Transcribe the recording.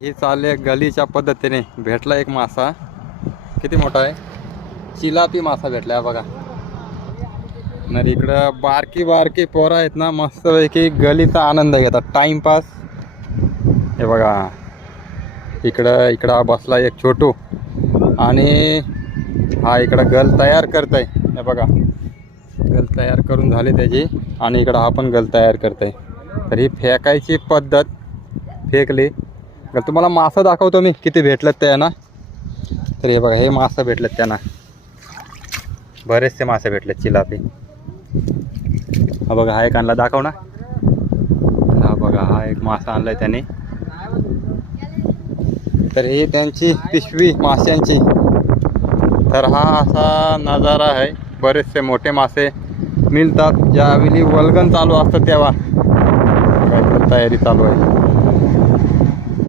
ही चालले गलीच्या पद्धतीने भेटला एक मासा. किती मोठा आहे, चिलापी मासा भेटला आहे बघा. आणि इकडं बारकी बारकी पोरं आहेत ना, मस्तपैकी गलीचा आनंद घेतात, टाइमपास. हे बघा इकडं बसला एक छोटू आणि हा इकडं गल तयार करताय. हे बघा गल तयार करून झाली त्याची आणि इकडं हा पण गल तयार करताय. तर ही फेकायची पद्धत, फेकली तर तुम्हाला मासा दाखवतो मी किती भेटलं त्यांना. तर हे बघा हे मासे भेटलेत त्यांना, बरेचसे मासे भेटले चिलापी. हा बघा हा एक आणला, दाखव ना. हा बघा हा एक मासा आणलाय त्याने. तर ही त्यांची पिशवी माशांची. तर हा असा नजारा आहे. बरेचसे मोठे मासे मिळतात ज्यावेळी वल्गन चालू असतं तेव्हा. तयारी चालू आहे.